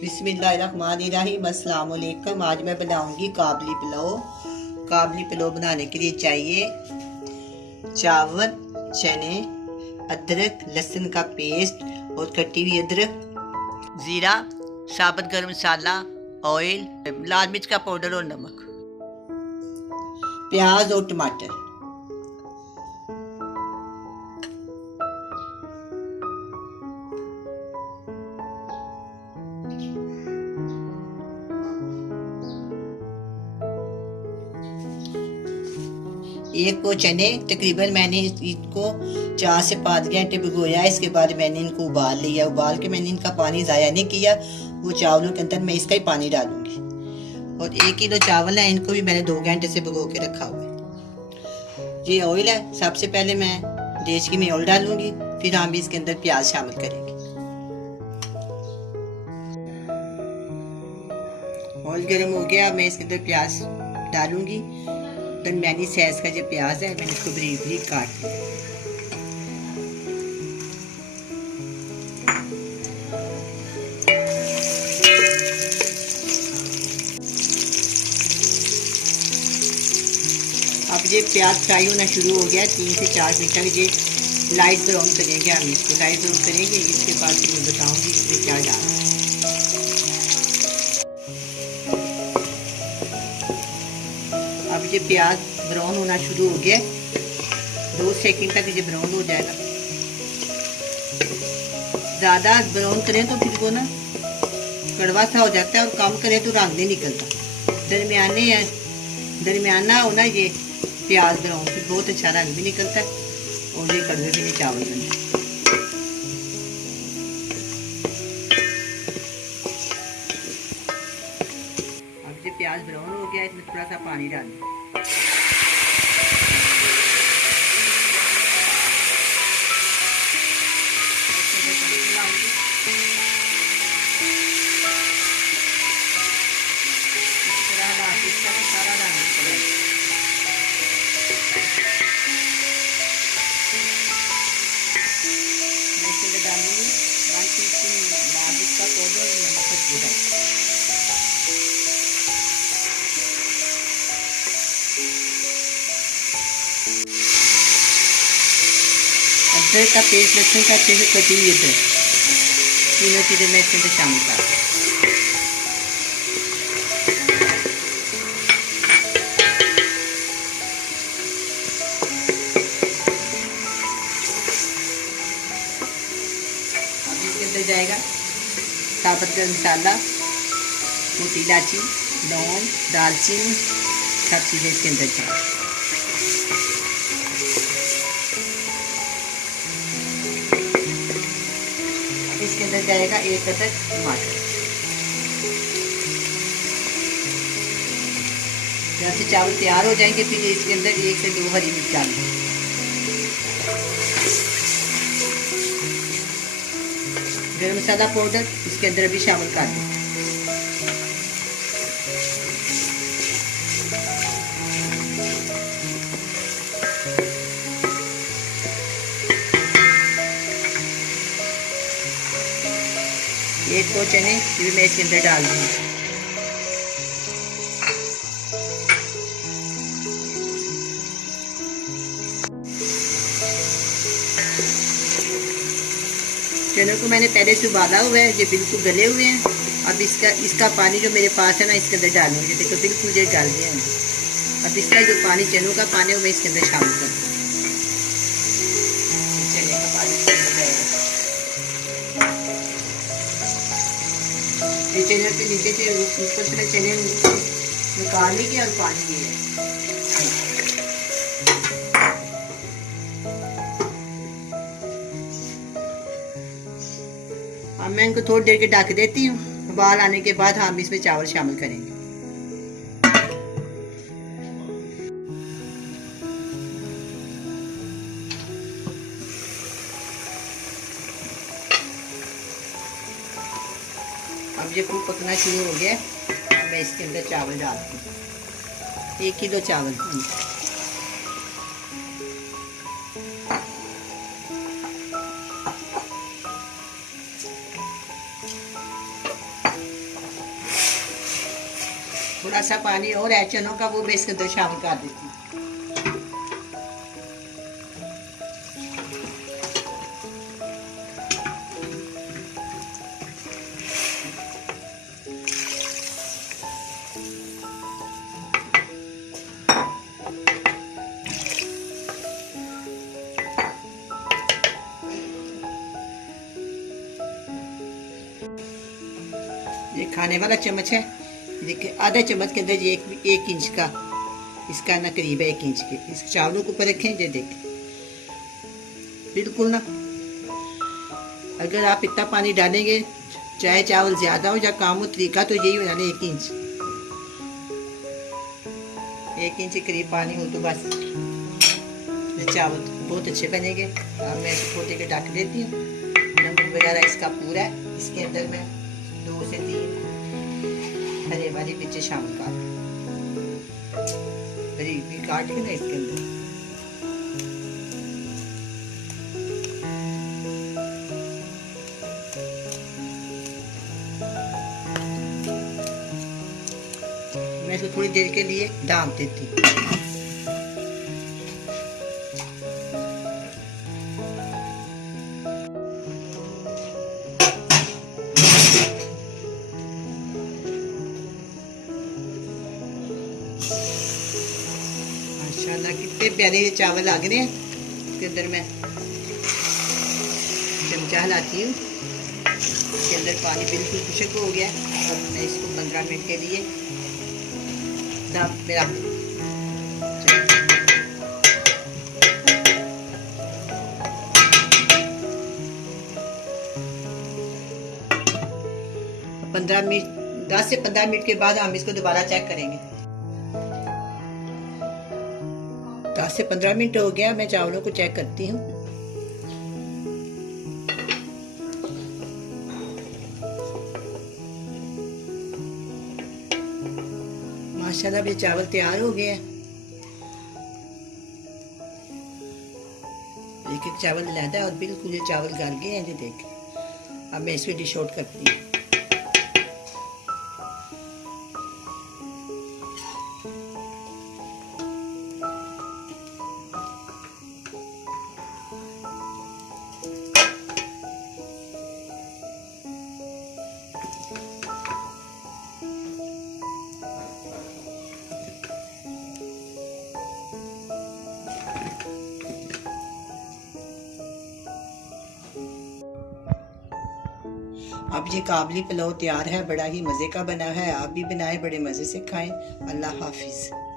बिस्मिल्लाहिर्रहमानिर्रहीम। अस्सलाम वालेकुम। आज मैं बनाऊंगी काबली पुलाव। काबली पुलाव बनाने के लिए चाहिए चावल, चने, अदरक लहसुन का पेस्ट और कटी हुई अदरक, जीरा, साबुत गरम मसाला, ऑयल, लाल मिर्च का पाउडर और नमक, प्याज और टमाटर। एक को चने तकरीबन मैंने इसको 4 से 5 घंटे भिगोया। इसके बाद मैंने इनको उबाल लिया। उबाल के मैंने इनका पानी ज़ाया नहीं किया। वो चावलों के अंदर मैं इसका ही पानी डालूंगी। और 1 किलो चावल है, इनको भी मैंने 2 घंटे से भिगो के रखा हुआ है। ये ऑयल है। सबसे पहले मैं देचकी में ऑयल डालूंगी, फिर हम भी इसके अंदर प्याज शामिल करेंगे। ऑयल गर्म हो गया, मैं इसके अंदर प्याज डालूंगी। दरमियानी साइज का जो प्याज है मैंने इसको बारीक बारीक काट लिया। अब ये प्याज फ्राई होना शुरू हो गया। 3 से 4 मिनट तक ये लाइट ब्राउन करेंगे। हम इसको लाइट ब्राउन करेंगे। इसके बाद फिर मैं बताऊंगी इसमें क्या डालना है। अब ये प्याज ब्राउन होना शुरू हो गया। 2 सेकंड तक ये ब्राउन हो जाएगा। ज़्यादा ब्राउन करें तो फिर वो ना कड़वा सा हो जाता है, और कम करें तो रंग नहीं निकलता। दरमियाना हो ना ये प्याज ब्राउन, फिर बहुत अच्छा रंग भी निकलता है और ये कड़वे भी नहीं चावल बनते। अब ये प्याज ब्राउन हो गया, इसमें थोड़ा सा पानी डालें। अदरक का पेस्ट, लहसुन का पेस्ट, कटी हुई अदरक, तीनों चीज़ें मैं इसके अंदर शामिल कर दूँ। अब इसके अंदर जाएगा साबुत गरम मसाला, मोटी इलायची, लौंग, दालचीनी, सब चीज़ें इसके अंदर जाएगी। इसके अंदर जाएगा 1 अदद टमाटर। जब से चावल तैयार हो जाएंगे फिर इसके अंदर 1 से 2 हरी मिर्च डालेंगे। गरम मसाला पाउडर इसके अंदर भी शामिल कर दें। एक को चने भी मैं इसके अंदर डाल दूँगी। चने को मैंने पहले से उबाला हुआ है, ये बिल्कुल गले हुए हैं। अब इसका पानी जो मेरे पास है ना, इसके अंदर डालूंगी। देखो बिल्कुल ये डाल दिया है। अब इसका जो पानी, चनों का पानी, वो मैं इसके अंदर शामिल कर दूँ। चने का पानी चने के नीचे से ऊपर से चने निकाल लीजिए और पानी दिए। अब मैं इनको थोड़ी देर के ढक देती हूँ। उबाल आने के बाद हम इसमें चावल शामिल करेंगे। अब ये खूब पकना शुरू हो गया। अब मैं इसके अंदर चावल डालती हूँ। 1 किलो चावल। थोड़ा सा पानी और है चनों का, वो मैं इसके अंदर शामिल कर देती हूँ। ये खाने वाला चम्मच है, देखिए आधा चम्मच के अंदर ये एक इंच का, इसका ना करीब है 1 इंच के। इस चावलों के ऊपर रखें, ये देखें बिल्कुल ना, अगर आप इतना पानी डालेंगे चाहे चावल ज्यादा हो या कम हो, तरीका तो यही होना, 1 इंच, 1 इंच के करीब पानी हो तो बस चावल बहुत अच्छे बनेंगे। अब मैं इसे खोटे के ढक देती हूँ। नमक वगैरह इसका पूरा है। इसके अंदर मैं 2 से 3 हरे वाली मिर्ची शामिल कर, बारीक भी काट के ना इसके अंदर। मैं इसको थोड़ी देर के लिए ढाँप देती हूँ। माशाल्लाह कितने प्यारे ये चावल लग रहे हैं। इसके अंदर मैं चमचा हिलाती हूँ, इसके अंदर पानी बिल्कुल खुश्क हो गया। और मैं इसको 15 मिनट के लिए दम पे रख दूँ। 15 मिनट 10 से 15 मिनट के बाद हम इसको दोबारा चेक करेंगे। 10 से 15 मिनट हो गया, मैं चावलों को चेक करती हूँ। माशाल्लाह ये चावल तैयार हो गए हैं। एक एक चावल लहदा और बिल्कुल ये चावल गल गए हैं, ये देख। अब मैं इसको डिश आउट करती हूँ। अब ये काबली पुलाव तैयार है, बड़ा ही मज़े का बना है। आप भी बनाएं, बड़े मज़े से खाएं। अल्लाह हाफिज़।